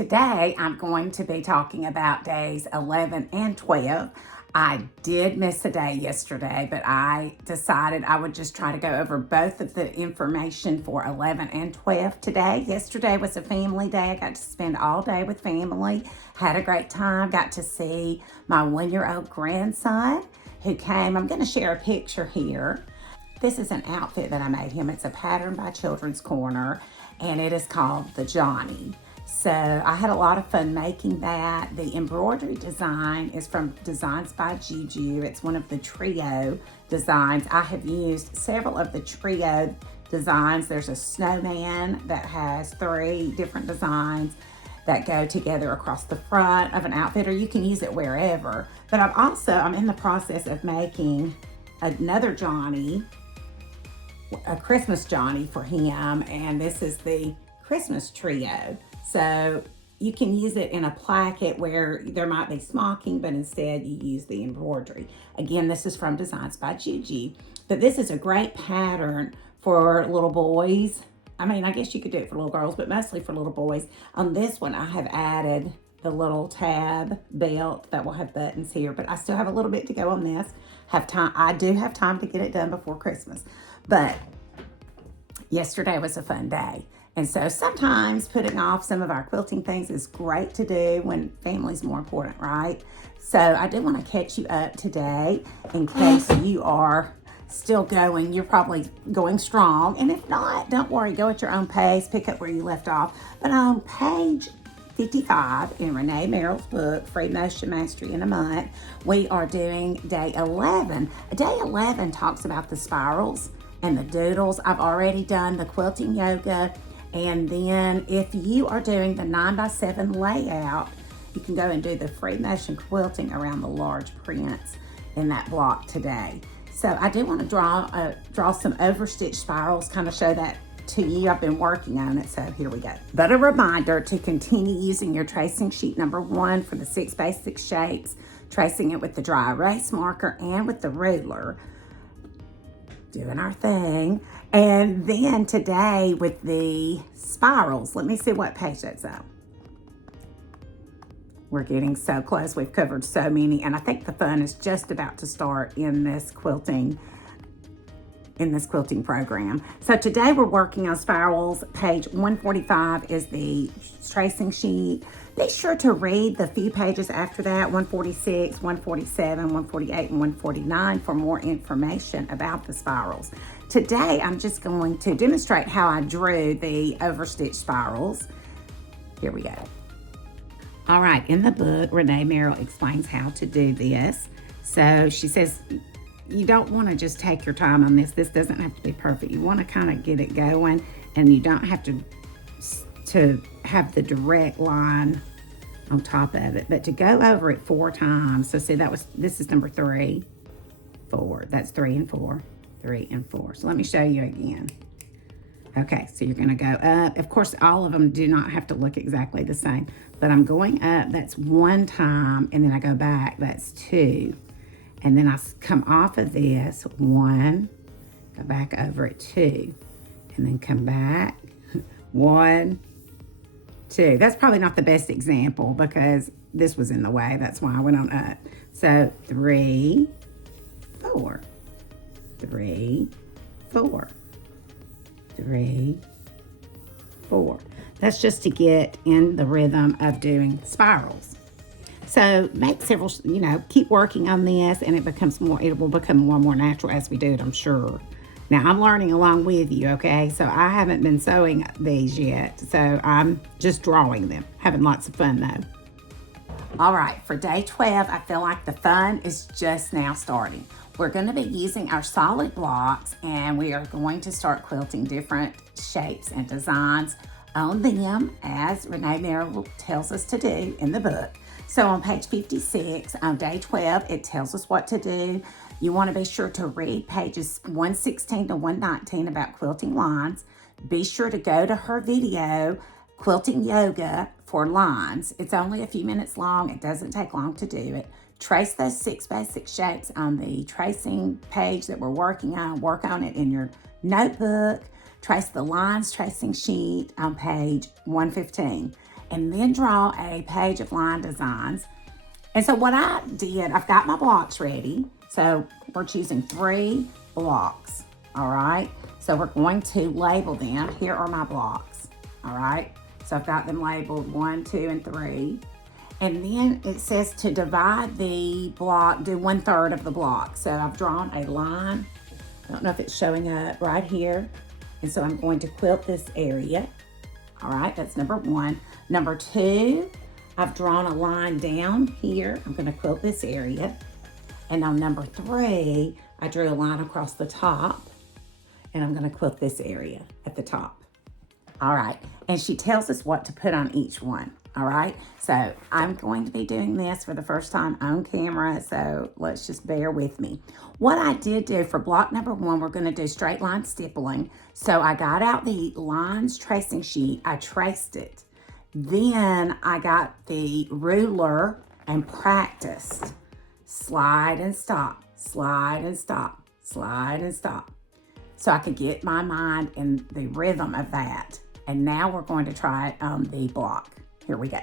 Today, I'm going to be talking about days 11 and 12. I did miss a day yesterday, but I decided I would just try to go over both of the information for 11 and 12 today. Yesterday was a family day. I got to spend all day with family, had a great time, got to see my 1-year-old grandson who came. I'm going to share a picture here. This is an outfit that I made him. It's a pattern by Children's Corner, and it is called the Johnny. So I had a lot of fun making that. The embroidery design is from Designs by Juju. It's one of the trio designs. I have used several of the trio designs. There's a snowman that has 3 different designs that go together across the front of an outfit, or you can use it wherever. But I'm in the process of making another Johnny, a Christmas Johnny for him, and this is the Christmas trio. So you can use it in a placket where there might be smocking, but instead you use the embroidery. Again, this is from Designs by Juju, but this is a great pattern for little boys. I mean, I guess you could do it for little girls, but mostly for little boys. On this one, I have added the little tab belt that will have buttons here, but I still have a little bit to go on this. I do have time to get it done before Christmas, but yesterday was a fun day. And so sometimes putting off some of our quilting things is great to do when family's more important, right? So I do want to catch you up today in case you are still going. You're probably going strong. And if not, don't worry, go at your own pace, pick up where you left off. But on page 55 in Ranae Merrill's book, Free Motion Mastery in a Month, we are doing day 11. Day 11 talks about the spirals and the doodles. I've already done the quilting yoga. And then if you are doing the 9x7 layout, you can go and do the free motion quilting around the large prints in that block today. So I do want to draw some overstitch spirals, kind of show that to you. I've been working on it, so here we go. But a reminder to continue using your tracing sheet number 1 for the 6 basic shapes, tracing it with the dry erase marker and with the ruler. Doing our thing. And then today with the spirals, let me see what page that's on. We're getting so close. We've covered so many, and I think the fun is just about to start in this quilting program. So today we're working on spirals. Page 145 is the tracing sheet. Be sure to read the few pages after that, 146, 147, 148, and 149 for more information about the spirals. Today, I'm just going to demonstrate how I drew the overstitch spirals. Here we go. All right, in the book, Ranae Merrill explains how to do this. So she says, you don't want to just take your time on this. This doesn't have to be perfect. You want to kind of get it going, and you don't have to have the direct line on top of it, but to go over it 4 times. So see, this is number 3, 4. That's 3 and 4, 3 and 4. So let me show you again. Okay, so you're gonna go up. Of course, all of them do not have to look exactly the same, but I'm going up, that's 1 time, and then I go back, that's 2. And then I come off of this, 1, go back over it, 2, and then come back, 1, 2. That's probably not the best example because this was in the way. That's why I went on up. So 3, 4, 3, 4, 3, 4. That's just to get in the rhythm of doing spirals. So make several, keep working on this, and it will become more and more natural as we do it, I'm sure. Now, I'm learning along with you, okay? So I haven't been sewing these yet, so I'm just drawing them. Having lots of fun, though. All right, for day 12, I feel like the fun is just now starting. We're going to be using our solid blocks, and we are going to start quilting different shapes and designs on them, as Ranae Merrill tells us to do in the book. So on page 56, on day 12, it tells us what to do. You want to be sure to read pages 116 to 119 about quilting lines. Be sure to go to her video, Quilting Yoga, for lines. It's only a few minutes long. It doesn't take long to do it. Trace those 6 basic shapes on the tracing page that we're working on. Work on it in your notebook. Trace the lines tracing sheet on page 115. and then draw a page of line designs. And so what I did, I've got my blocks ready. So we're choosing 3 blocks, all right? So we're going to label them. Here are my blocks, all right? So I've got them labeled 1, 2, and 3. And then it says to divide the block, do 1/3 of the block. So I've drawn a line. I don't know if it's showing up right here. And so I'm going to quilt this area. All right, that's number 1. Number 2, I've drawn a line down here. I'm gonna quilt this area. And on number 3, I drew a line across the top, and I'm gonna quilt this area at the top. All right, and she tells us what to put on each one. All right, so I'm going to be doing this for the first time on camera, so let's just bear with me. What I did do for block number 1, we're gonna do straight line stippling. So I got out the lines tracing sheet, I traced it. Then I got the ruler and practiced. Slide and stop, slide and stop, slide and stop. So I could get my mind in the rhythm of that. And now we're going to try it on the block. Here we go.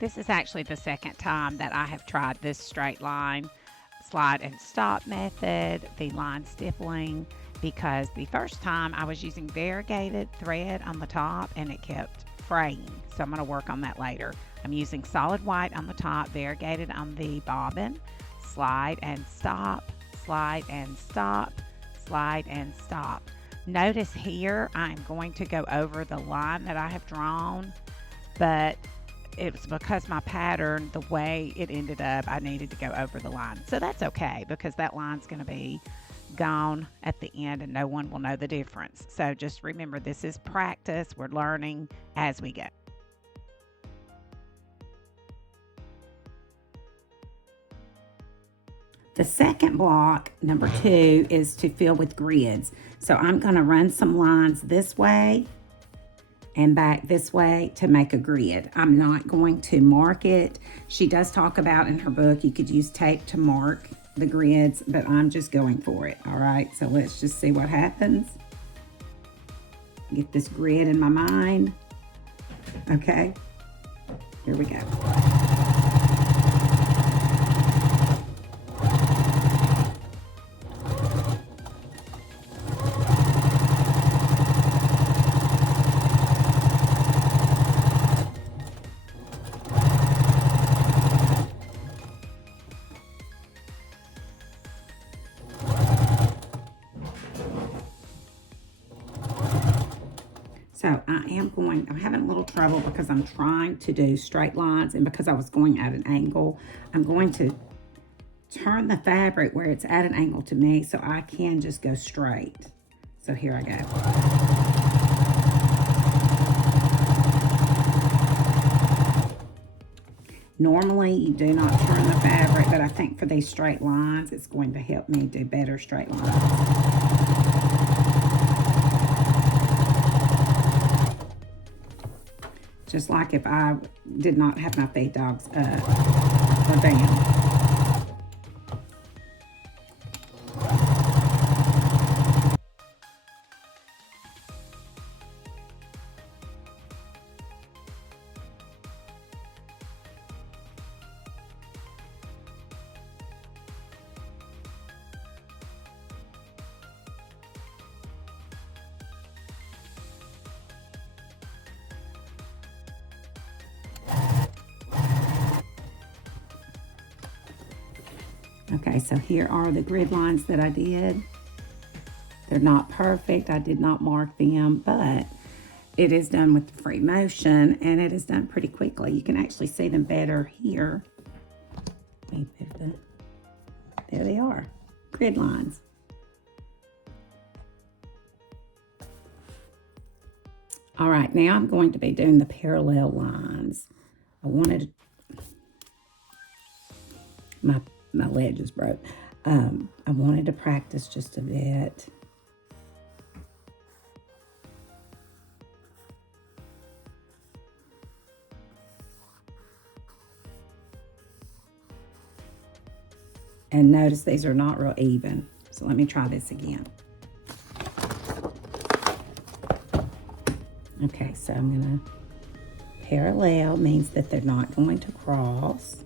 This is actually the second time that I have tried this straight line slide and stop method, the line stippling, because the first time I was using variegated thread on the top and it kept fraying. So I'm going to work on that later. I'm using solid white on the top, variegated on the bobbin, slide and stop, slide and stop, slide and stop. Notice here I'm going to go over the line that I have drawn, but it's because my pattern, the way it ended up, I needed to go over the line. So that's okay, because that line's going to be gone at the end and no one will know the difference. So just remember, this is practice. We're learning as we go. The second block, number 2, is to fill with grids. So I'm going to run some lines this way and back this way to make a grid. I'm not going to mark it. She does talk about in her book you could use tape to mark the grids, but I'm just going for it. All right, so let's just see what happens. Get this grid in my mind. Okay, here we go. So I'm having a little trouble because I'm trying to do straight lines, and because I was going at an angle, I'm going to turn the fabric where it's at an angle to me so I can just go straight. So here I go. Normally you do not turn the fabric, but I think for these straight lines, it's going to help me do better straight lines. Just like if I did not have my feed dogs up or down. Okay, so here are the grid lines that I did. They're not perfect. I did not mark them, but it is done with the free motion, and it is done pretty quickly. You can actually see them better here. There they are, grid lines. All right, now I'm going to be doing the parallel lines. I wanted my leg just broke. I wanted to practice just a bit. And notice these are not real even. So let me try this again. Okay, so I'm going to parallel, means that they're not going to cross.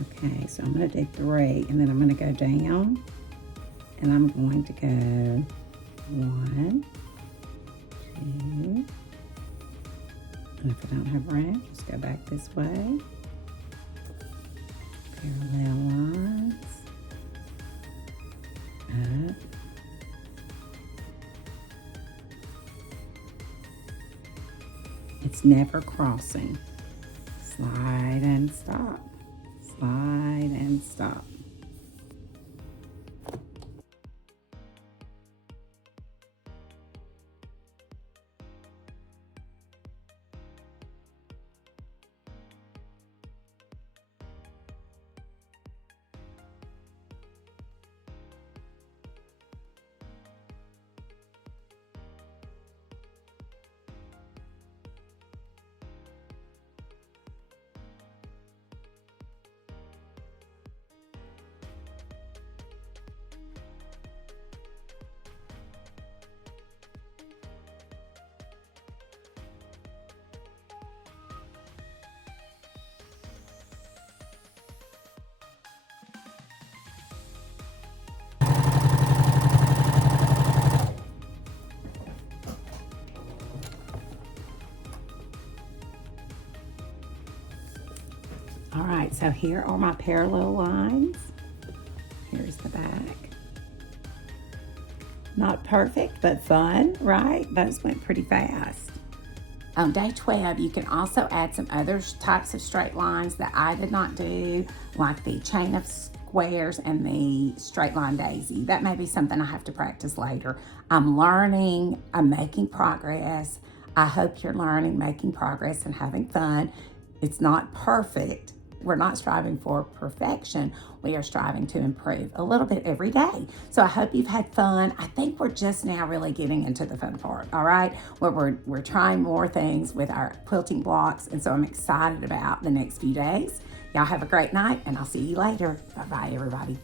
Okay, so I'm going to do 3, and then I'm going to go down, and I'm going to go 1, 2, and if I don't have room, just go back this way. Parallel lines, up, it's never crossing. Slide and stop, slide and stop. All right, so here are my parallel lines. Here's the back. Not perfect, but fun, right? Those went pretty fast. On day 12, you can also add some other types of straight lines that I did not do, like the chain of squares and the straight line daisy. That may be something I have to practice later. I'm learning, I'm making progress. I hope you're learning, making progress, and having fun. It's not perfect. We're not striving for perfection. We are striving to improve a little bit every day. So I hope you've had fun. I think we're just now really getting into the fun part, all right? Where we're trying more things with our quilting blocks, and so I'm excited about the next few days. Y'all have a great night, and I'll see you later. Bye-bye, everybody.